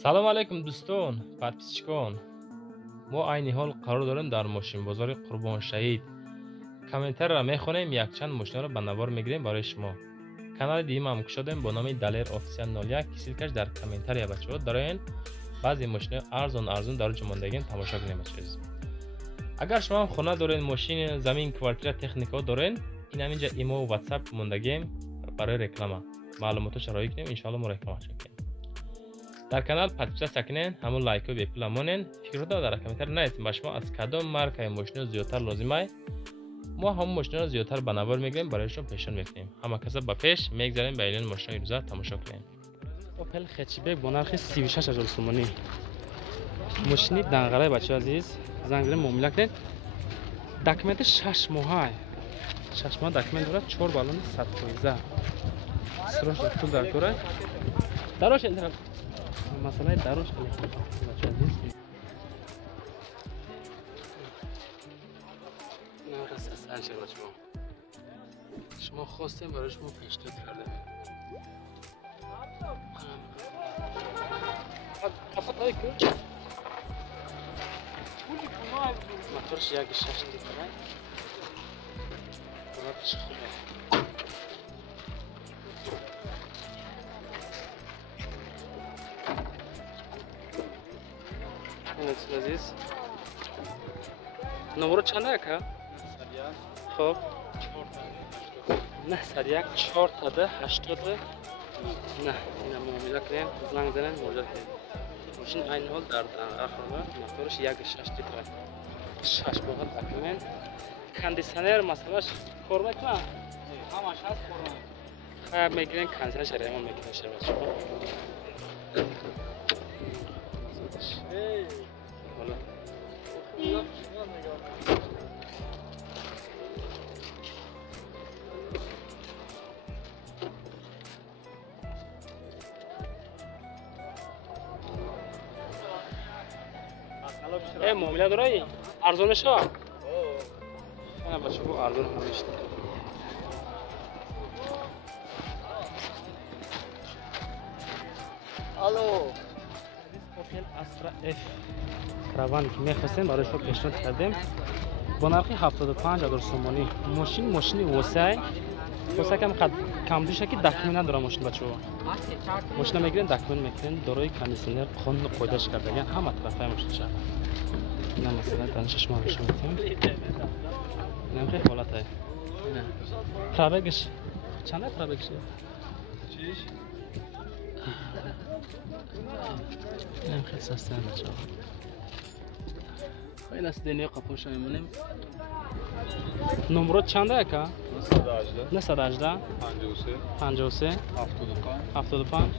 салом алайкум дӯстон, подписчикон. мо айни ҳол қарор дорем дар мошинбозори Қурбоншаҳид комментарияро мехонем, якчанд мошинҳоро ба навор мегирем барои шумо. Канали диимам кушодем бо номи Далер Офисиал 01. Кисилкаш дар комментария бачаҳо дароен баъзе мошинҳои арзон дар ҷо мондагиам тамошо кунем бачаҳоз. Агар шумо ҳам хона доред, мошин, замин, квартира, техникаҳо доред, ин ҳаминҷа имо ва WhatsApp мондагием барои реклама. Маълумото шароӣ кунем, иншоалло мо рекламааш мекунем. Дар канал подписатсия кунен, ҳамон лайкҳо бепул монен. Фикротро дар комментария нависем ба шумо аз кадом маркаи мошинҳо зиёдтар лозимай. мо ҳамон мошинҳоро зиёдтар ба навор мегирем, барои шумо пешон мекунем. ҳама каса ба пеш мегзарем ба эълони мошинаҳои рӯза тамошо кунем. Opel Hatchback бо нархи 36000 сомонӣ. Мошини данғарай бачаҳо азиз, занг зидем муомила кунед. Документи 6 моҳай. 6 моҳа документ дорад, 4 баллони 100%. Срочно пул дар кора. Дарош интернет. Масъалаи дарош бачаҳо азиз. Нархи анча бачаҳо. шумо хостем барои шумо пешниҳод кардем. Моторш 1.6 литр. Болотиш хубе. Азиз. Номеро чанд ака? Хоб. 91 4 тада 80. نه اینا معامله کردیم زنگ زدن مراجعه کردیم ماشین عین حال در آخر موتورش 1.6 لیتر 6 ماه دکمن کاندیشنر مثلاش کار میکنه همش هست کار میکنه کاندیشنر شریعه ما میکنه شریعه شما حالا معامله دارایی؟ ارزانش ها؟ نه بچه بو ارزان همیشه الو اوپل استرا اف کاروانی که میخواستیم برای شما پیشنهاد کردیم با نرخ 75000 سومانی ماشین واسه کم کم دیشه که دکمه نداره ماشین بچه‌ها ماشین میگیرن دکمه میکنن دارای کاندیشنر قانون قاعده‌اش کردن همه طرفای ماشین شهر نه مثلا دانشش ما روش میتونیم نمیخوای حالت های نه پرابگش چنده پرابگش چیش نمیخوای سسته بچه ها خیلی از دنیا قپوش میمونیم نمرات چنده اکا؟ 918 53 75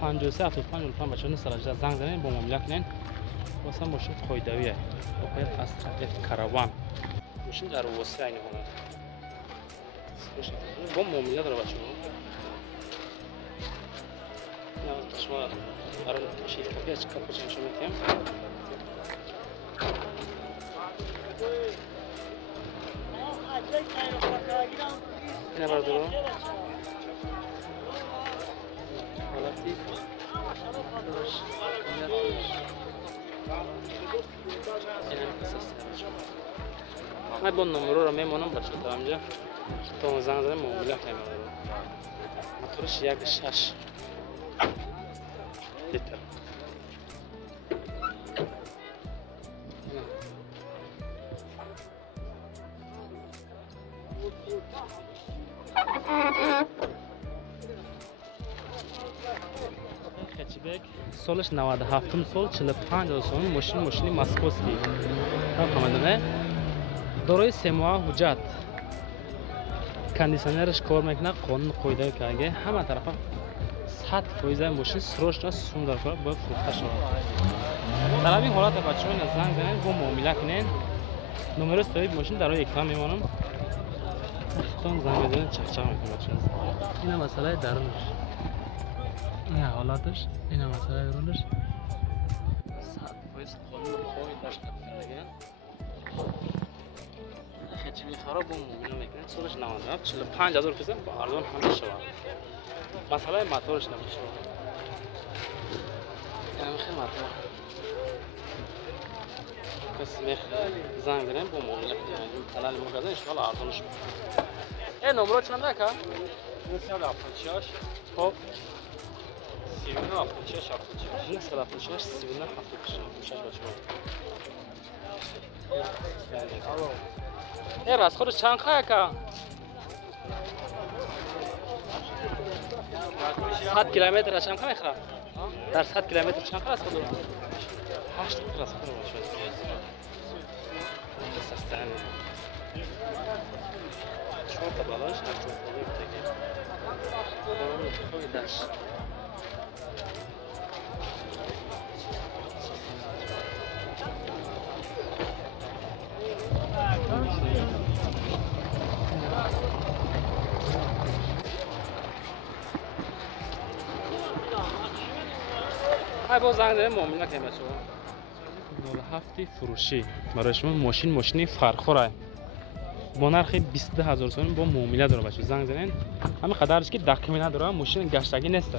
53 75 05 بچه ها 918 زنگ زنین با معامله کنین واسه ماشین قاعده‌ایه اوپل استرا اف کاروان ماشین در واسه عین حالت با معامله داره بچه‌ها نه شما برای ماشین کپیش کاپوچن شما میتونیم اینا بردارو حالتی من با نمره رو میمونم بچه تا همجا تا زنگ زدم معامله کنیم موتورش 1.6 لیتر هچبک سالش 97 سال 45 سال ماشین ماسکوسکی فهمیدنه دارای 3 ماه حجت کاندیشنرش کار میکنه قانون قاعده کرده همه طرفا 100% ماشین سروش سوندر کنه با فروخته شود در همین حالت بچه‌ها این زنگ زنن با معامله کنین نمره صاحب ماشین در یک کم میمونم تون زنگ بزنین چخچخ میکنه بچه‌ها این مسئله درونش این حالاتش این مسئله درونش 100% قانون قاعده کرده خیلی خراب بود میکنه سالش 97 45000 با ارزان هم شود مسئله موتورش نمیشه مطلب کس میخواد زنگ بریم با معامله کنیم کانال مغازه انشالله ارزانش این نمره چنده که؟ 376 خب 39 76 76 نه 76 39 76 ای راست خودش چند خواهی که 100 کیلومتر چند خواهی خواهی در 100 کیلومتر چند خواهی است خودو 8 کیلومتر است خودو باشد سستانی چون تا بالاش هر چون خوبی بتگیم خوبی داشت های با زنگ داریم معامله کنیم بچه ها 07 فروشی برای شما ماشینی فرخوره با نرخ 22,000 سوم با معامله داره بچه زنگ زنین همین قدرش که دقیقی نداره ماشین گشتگی نیست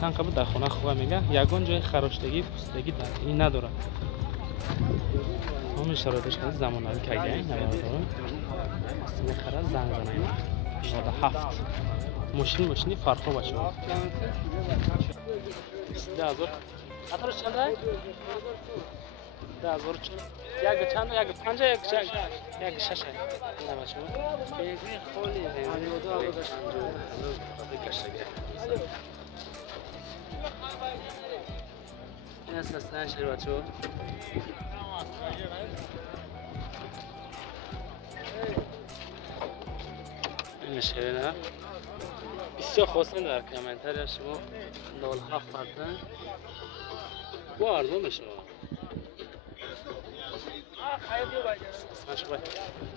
چند قبل در خونه خوبه میگه یگان جای خراشتگی پوستگی دقیقی نداره همین شرایطش کنید زمانوی که اگه این نماره داره میخره زنگ زنین 07 ماشینی فرخوره بچه ها 22,000 اترش چنده؟ 22,000 چند؟ یک چنده؟ یک پنجه؟ یک ششه؟ نه بچه یک خالی این است هستن شیر بچه این شیر نه بسیار خواستن در کامنتر شما دول هفت پردن با ارزون میشه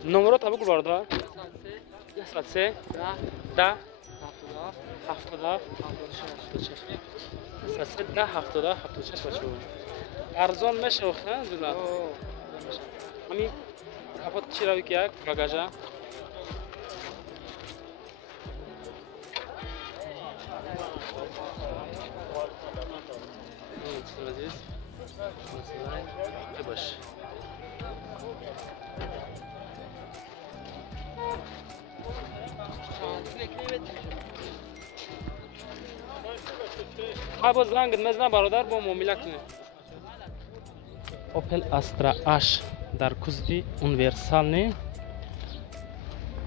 نمرات بگو برده 3 10 76 بچه ارزان میشه وقتا زولا همین کپات چی روی که یک بگاجه باش با زنگ مزنا برادر با معامله کنه اوپل استرا اش در کузови универсальный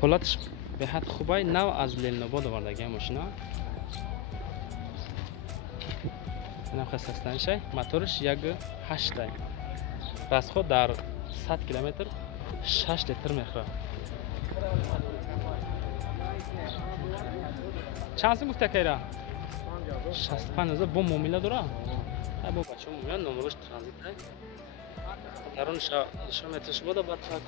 حالتش به حد خوبه نو از لنوباد آوردگی ماشینا اینم خستستنشه موتورش 1.8 پس خود در 100 کیلومتر 6 لیتر میخوره چند سیم گفته که را 65,000 با معامله داره با بچه معامله نمرش ترانزیت درون نشان مترش بوده بعد تاک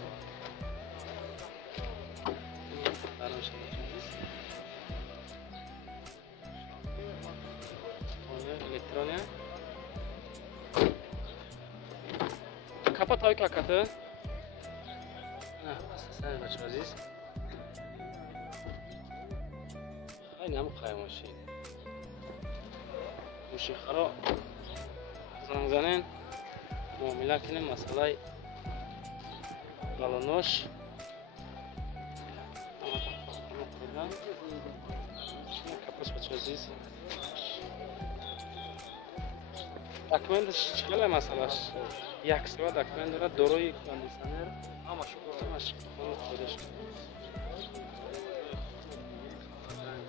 درون الکترونیا کپا تاک کاکاته نه اساسا بچه عزیز خیلی هم قایم ماشین خراب زنگ زنین معامله کنیم مسئله بالونش کپاس بچه عزیز داکمنتش چقدر مسئلهش یک سوال داکمنت داره دروی کاندیشنر همش خودش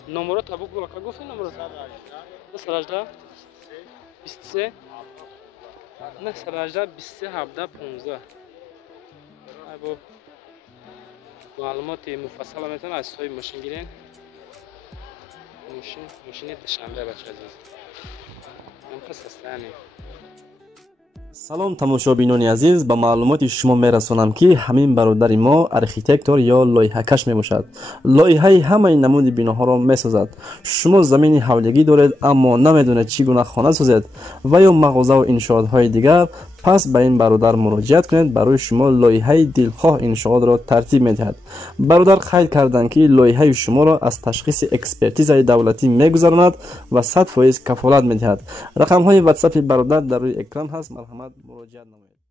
نمرات ابو گفت گفتی نمرات 18 23 نه 18 23 17 15 ابو معلومات مفصل میتونن از سوی ماشین گیرین ماشین دوشنبه بچه عزیز مخصصانه سلام тамошобинони азиз ба маълумоти шумо мерасонам ки ҳамин бародари мо архитектор ё лоиҳакаш мебошад. лоиҳаи ҳамаи намуди биноҳоро месозад. шумо замини ҳавлигӣ доред аммо намедонед чӣ гуна хона созед ва ё мағозаву иншоотҳои дигар پس به این برادر مراجعت کنید، برای شما لایحه دلخواه انشاءات را ترتیب می‌دهد. برادر قید کردند که لایحه شما را از تشخیص اکسپرتیز دولتی می‌گذراند و 100% کفالت می‌دهد. رقم های واتساپ برادر در روی اکران هست، مرحمت مراجعه نمایید.